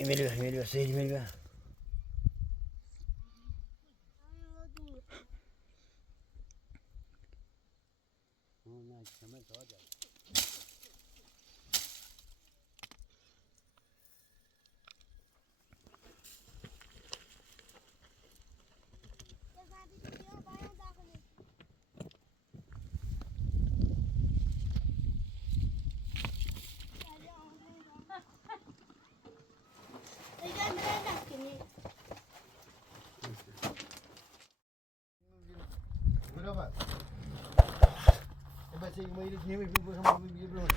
اعملي بقى سيدي اعملي بقى. Berapa? Baca email ni ni sama dia belum.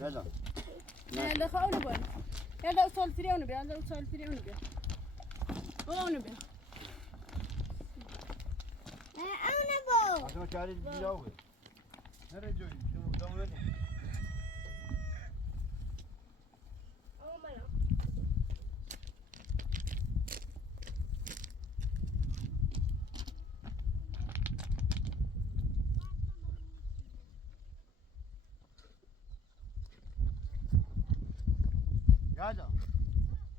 Ya dah. يلا خاوني بقى يلا وصل فريون بيا يلا وصل فريون بيا خاوني بيا أنا بو Asal cari di jauh. Nara joy, jauh ni. Ya dah.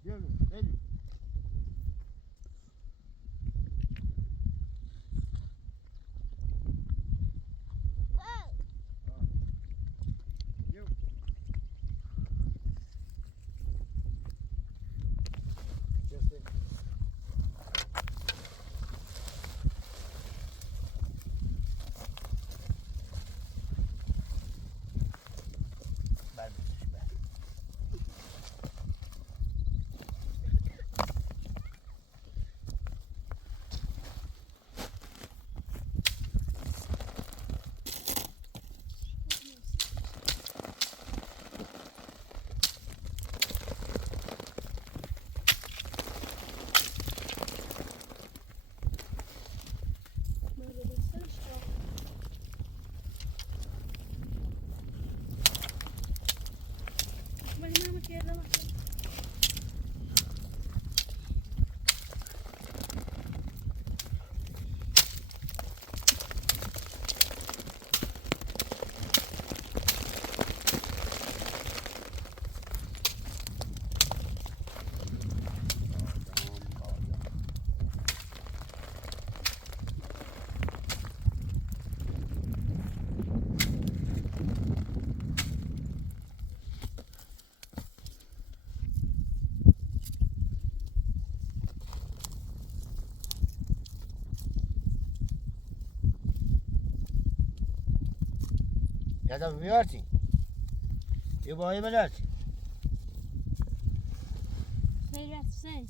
Dia ready. Ya da bilmiyorsun. İbrahim Alas. Sen.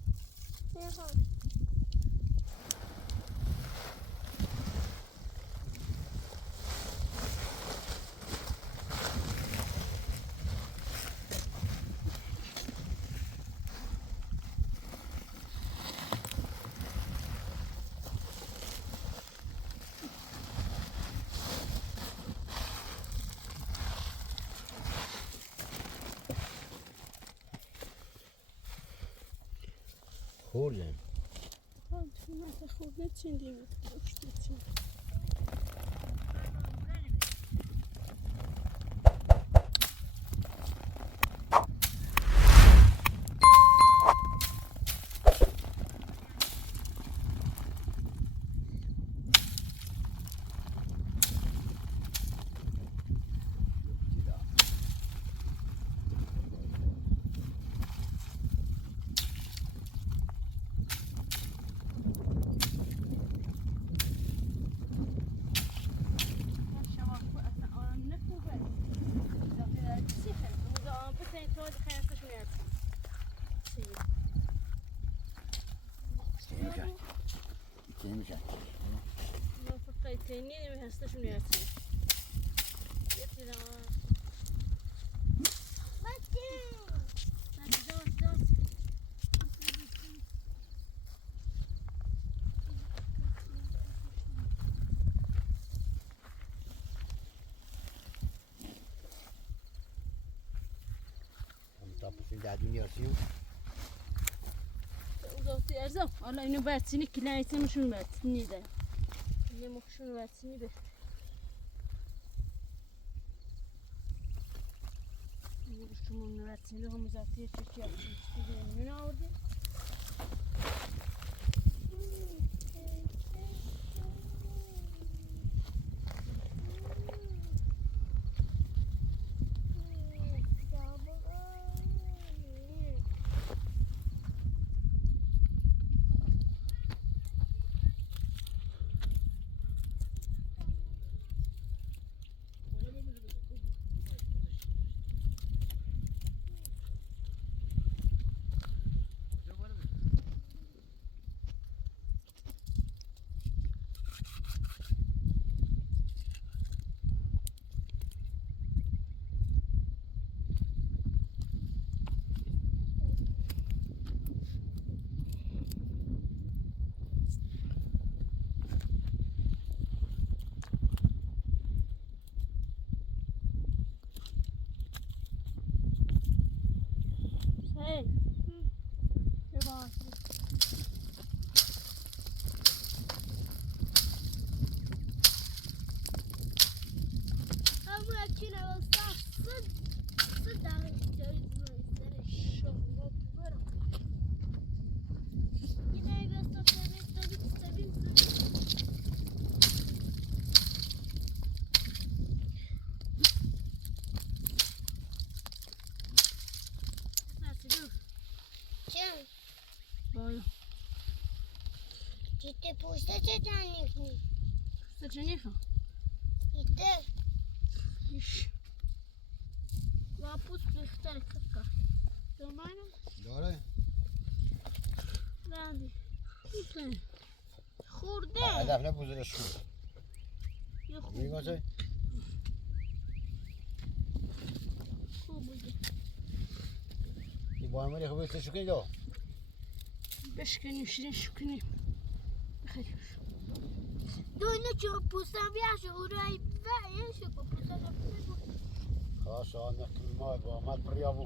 خوردن. ما خوب نچیندیم. میکرد. ما فقط تینی هستشون میارسیم. یه Tapusunu da dünyasıyım. Uzatı erzam. Allah inü vertsini kilayetini şunu vertsini de. Ne mokşunu vertsini de. Şunu vertsini de hem uzatı çekiyor. İşte ne oldu? Hey. Devam. Ama kine olsa sıd dağı Şov var. yine eve tabii. Kim? Boyu. Ciddi posta çekenlikni. Saçınıha. Ciddi. İş. Lapus bihter kaka. Zamanım. Doğru. Radi. Kutu. Khurde. Hedef ne buzur şu. Yok. Nasıl? Bu ameli hıvısı şu kilo. 5 gün 20 şükünü. Hayır. Doyunu çok posta bir şey orayı ve en şey posta yapıyor. خلاص انا كل ما ما بريابو.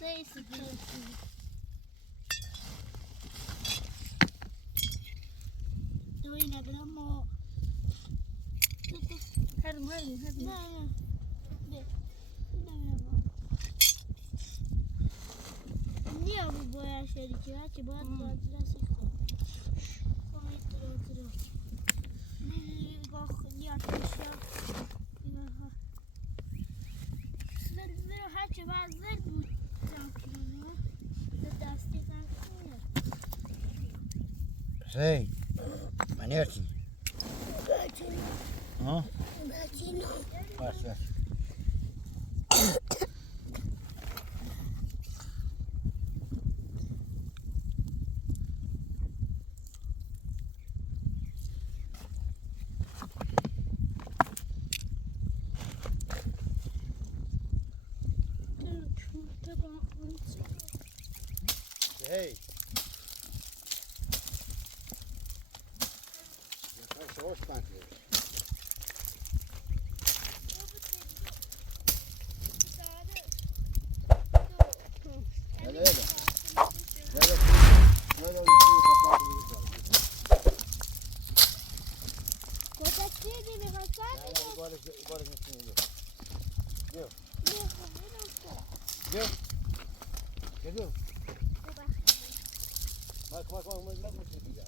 Neyse. Doyuna gramo. Her Ne? Niye bu boya şeriki ki bu adına sıktı? Otur. Bir bak yatmış ya. Zır haçı var zır bu. Da dasti kalkıyor. Şey. Manerti. Ha? Bas. Hey. Yaklaşık hoş bakıyor. Öyle. Böyle bir şey yapalım. Kotaççıydı bir hasar mı? Böyle bir şey yok. Gel. Geliyor. Bak bak ya.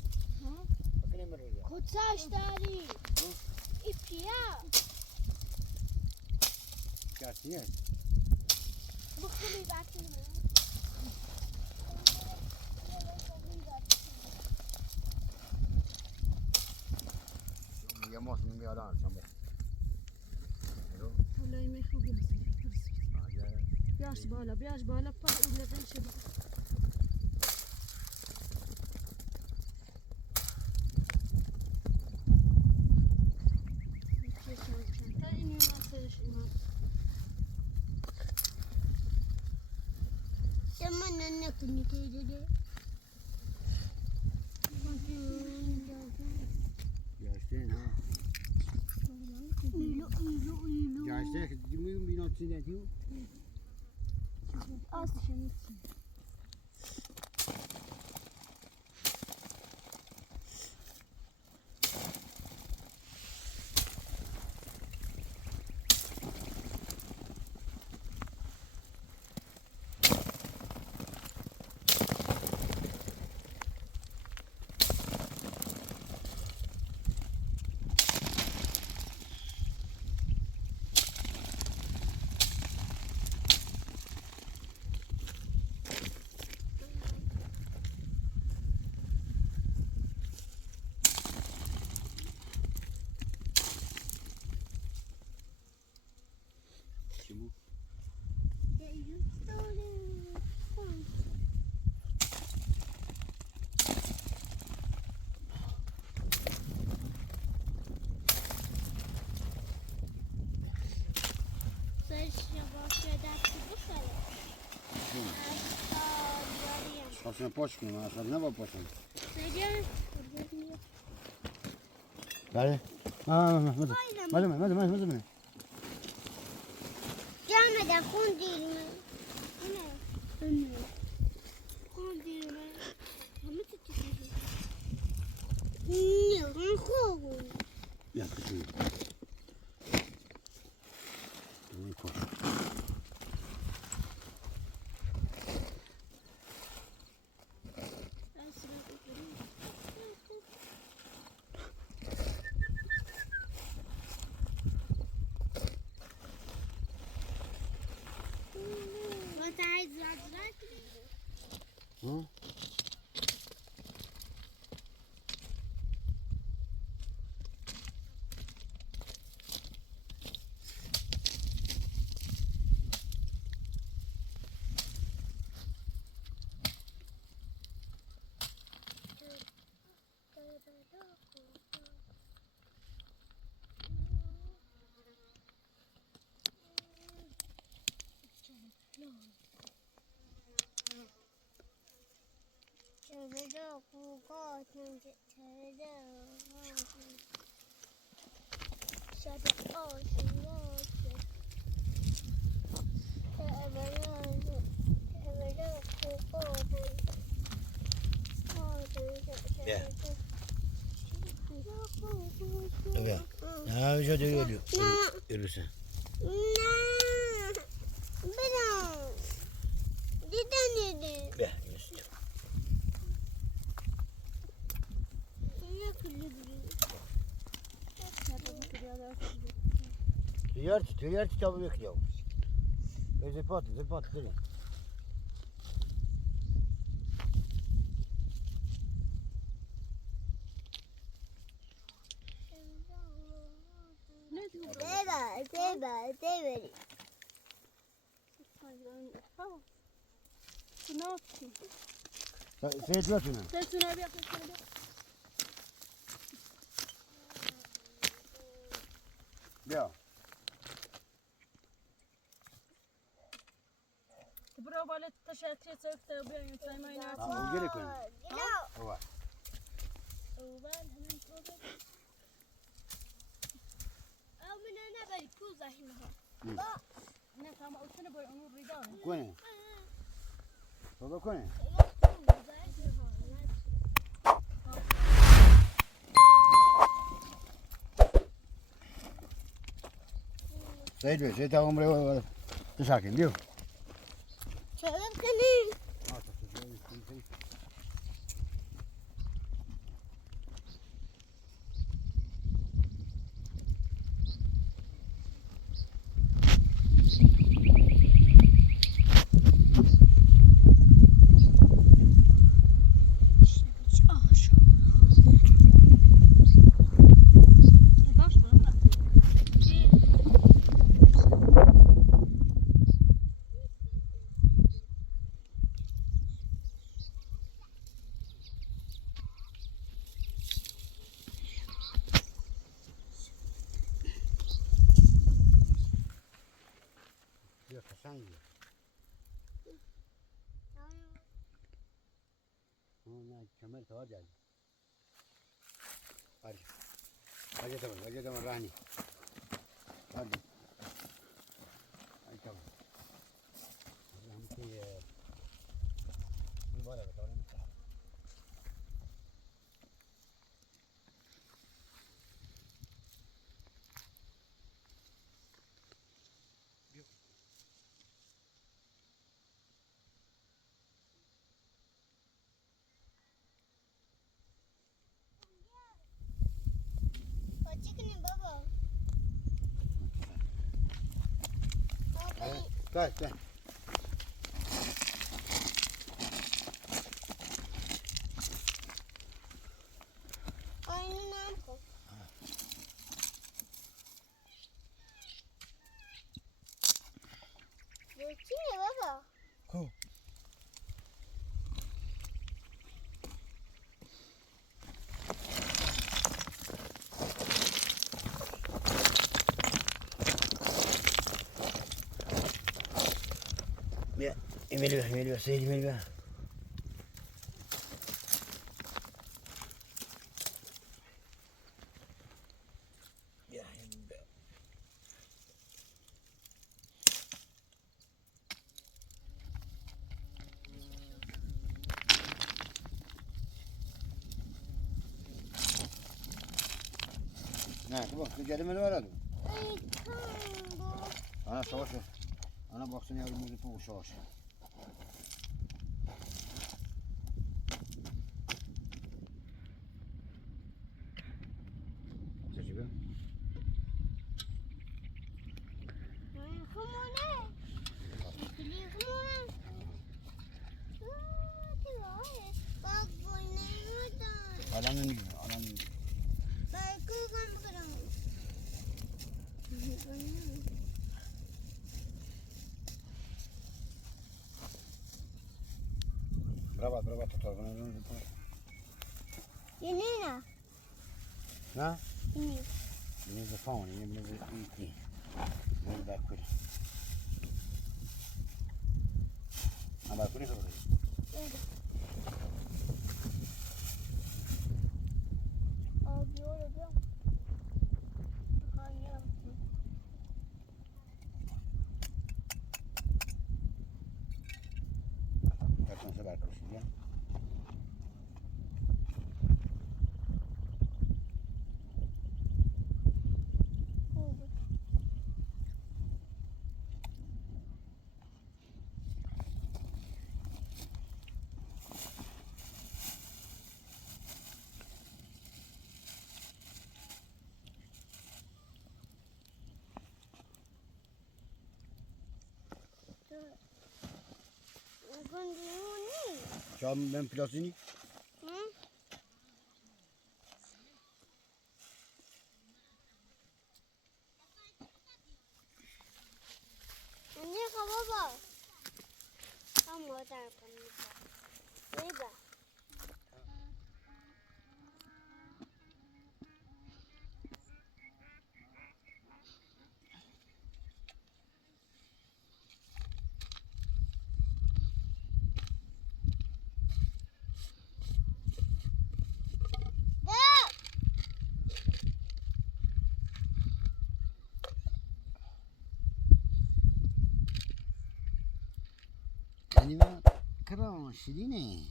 Bakın Emre ya. Kotaçları. İpiya. Gerçi ne? Bıkkı bir bakayım. Yamos mi adam. بیاش بالا پر اولادن شده Zaman ne kuni teyze? Yaştın ha. Yaştın. Cümleyi bir not sinir diyor. Az şimdi. Kim bu? Aslında poç mu? Aslında ne var poçun? Hadi. Hadi. Gelmeden kon değil mi? Ne? Kon değil mi? Ama tutuyorsun. Ne? Kon. Ya kızım. Ne koy? Wat hij zat. Hı? Evet. Ya öyle diyor. Yürüsün. Be, yürüsün. Tüyerci tabi bekliyor. Zıpat, değil mi? Ne diyor? Deva. Ne yaptın? Sen etmiyorsun ha? Sen şuna bir yakın şöyle. Ya. Buraya böyle taşıyacağız öfte bu yana saymayın artık. Ha, o gerek yok. O var. Ne tamam uçunu böyle onu rida. Kone. Baba kone. Şey tamam buraya sakin diyor. كمل توار جاي أرجع أرجع تمام راني أرجع تمام هم في مباراة بتوعنا مستحيل Chicken baba. تعال تعال Chicken baba. كو يا يميل سيدي يميل نعم بقى تجاري من الولد أنا شوش أنا بقصني أول مرة فوق شوش تجيبه خمونه خمونه على من برافو تطلعون ينينا ها ينينا من الفون من الإيتي من الباكل أنا باكل إيش بقول كان سبع كروسية شو من بلاسيني baba. Kamu tak akan lupa. Beba. يعني ما كرام شيريني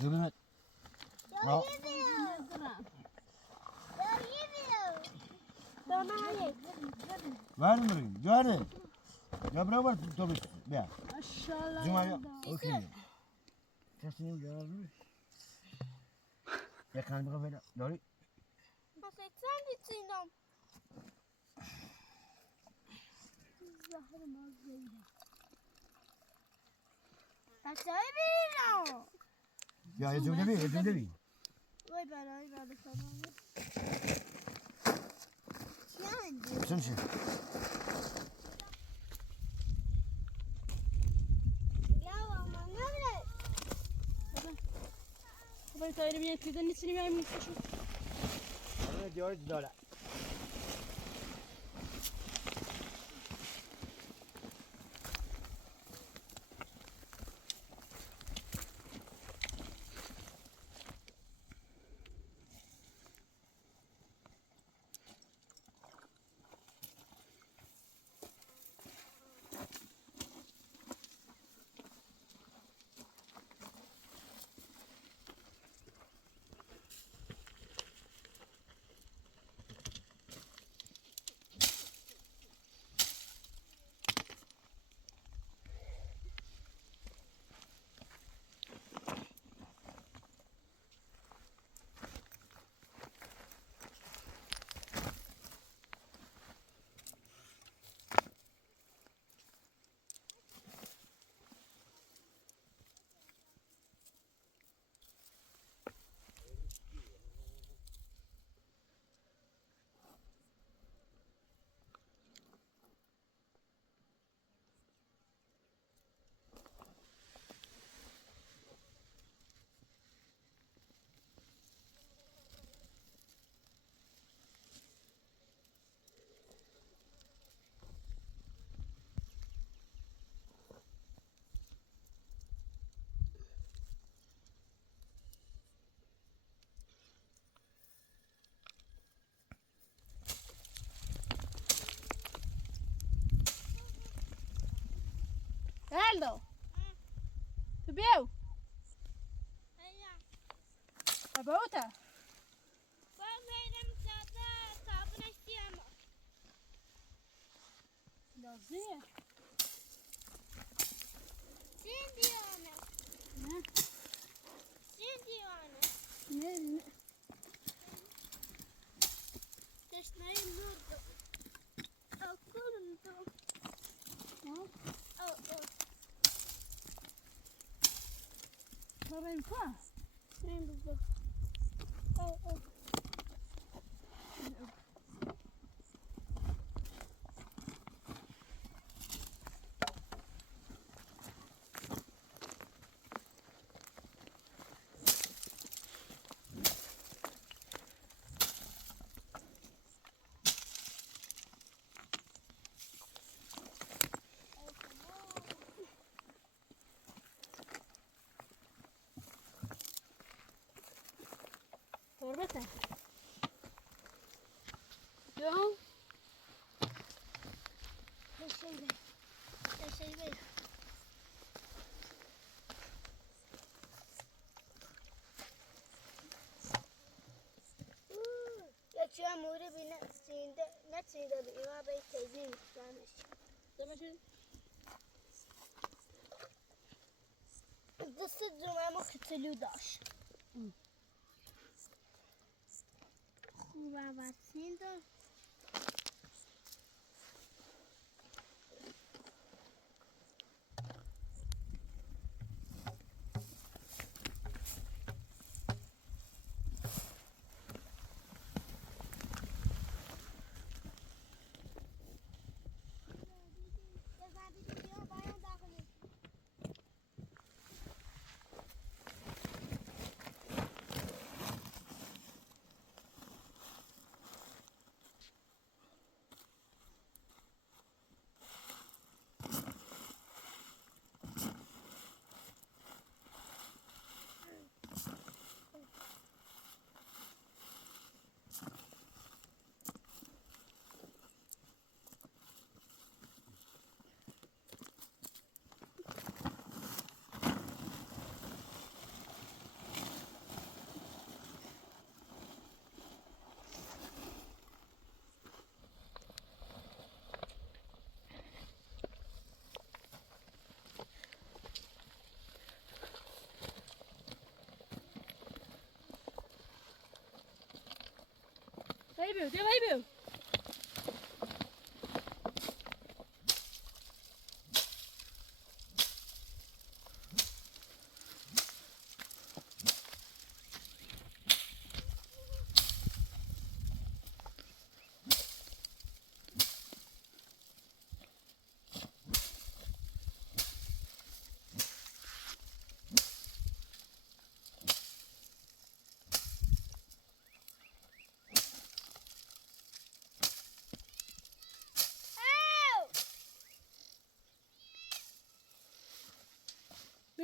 يومين Jag وين مريم جاري يا برابر توبس بيا ما شاء الله جماعة اوكي تسنيم جاري يا كان بقى فيلا دوري 80 içinden. Zahra mazlıydı. Kaçayı biliyorum. Ya Ecem de mi? Vay ben de tamam. Yani. Sen şey. Ya ama ne bile. Ben tayırım ya kızın içini ben mi koşum? Ne diyoruz dola? Aldo. Subiu? Abota? Lozinha? Ne? Vad var det kvar? Torbete. Ja. Geçiyor Muri bir ne çiğde bir ima bey teyzeyim yani. Demek Dısı cümlemi kütülü daş. Baba şimdi. بيو دي بيو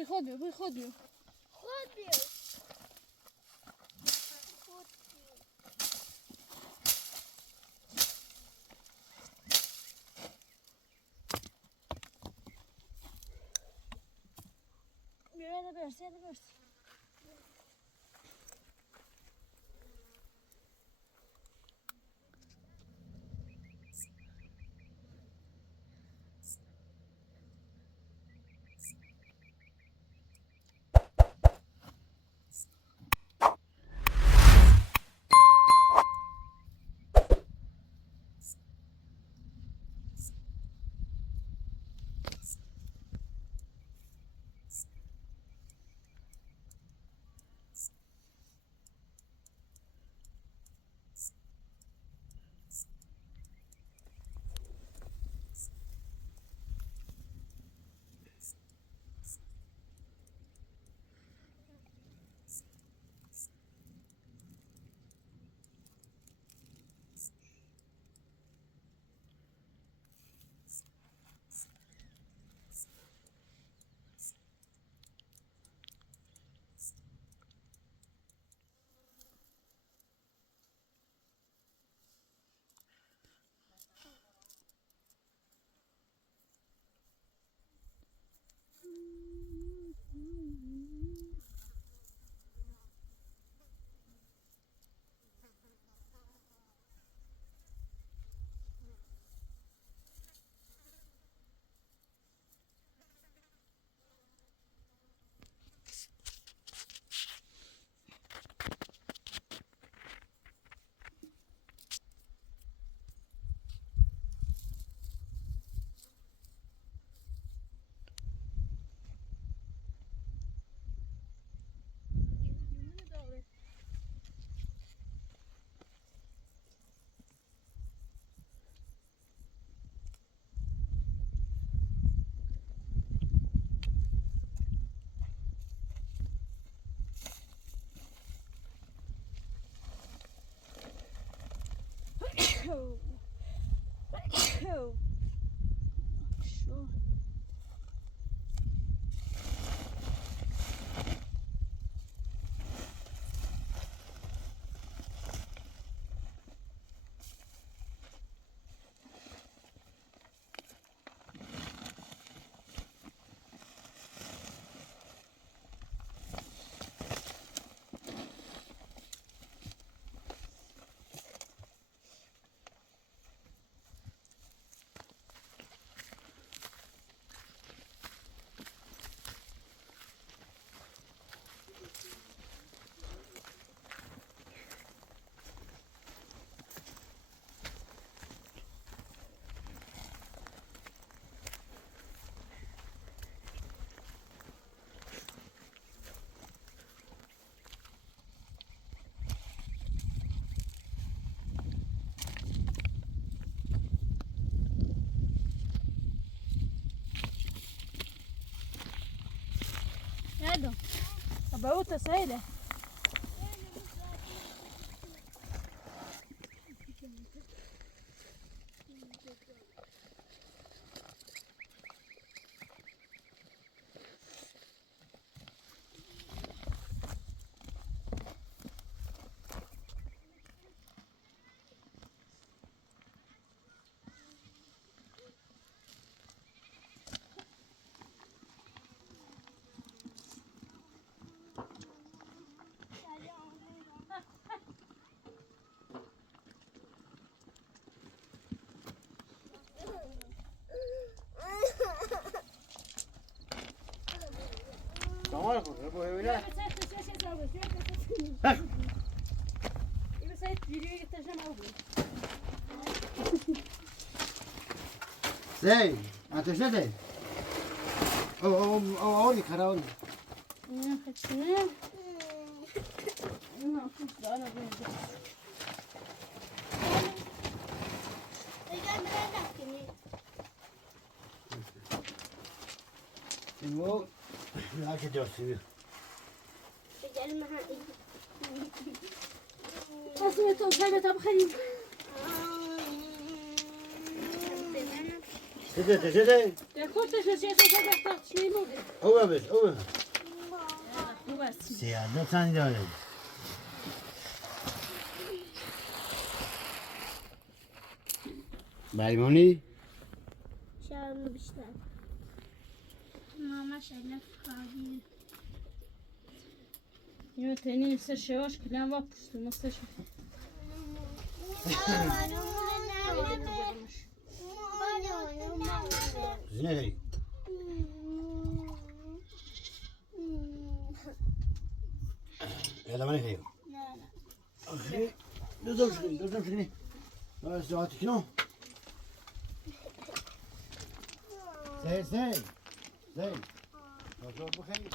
خود بيو خود بيو خود بیا بيو برس برس هذا أبوته سهلة Tamam mı? Bu evine. بس هيك يبي سيد فيديو يترجم زين انت ايش ده؟ او اوري كراوني نه خشنه نه خوش داره بینید المو لا كدوسي قسمه تو سایه تا بخریم كده در کورتش چه تا تا چی موده هو بس هو تو بس سيادة ثاني دولة بالموني شام بیشتر ماما شاید خواهی یه تنی نفس شواش کلام و پشت مستش زين يلا ماني خير اخي دوزم شكني بس جاتك شنو زين زين زين بخير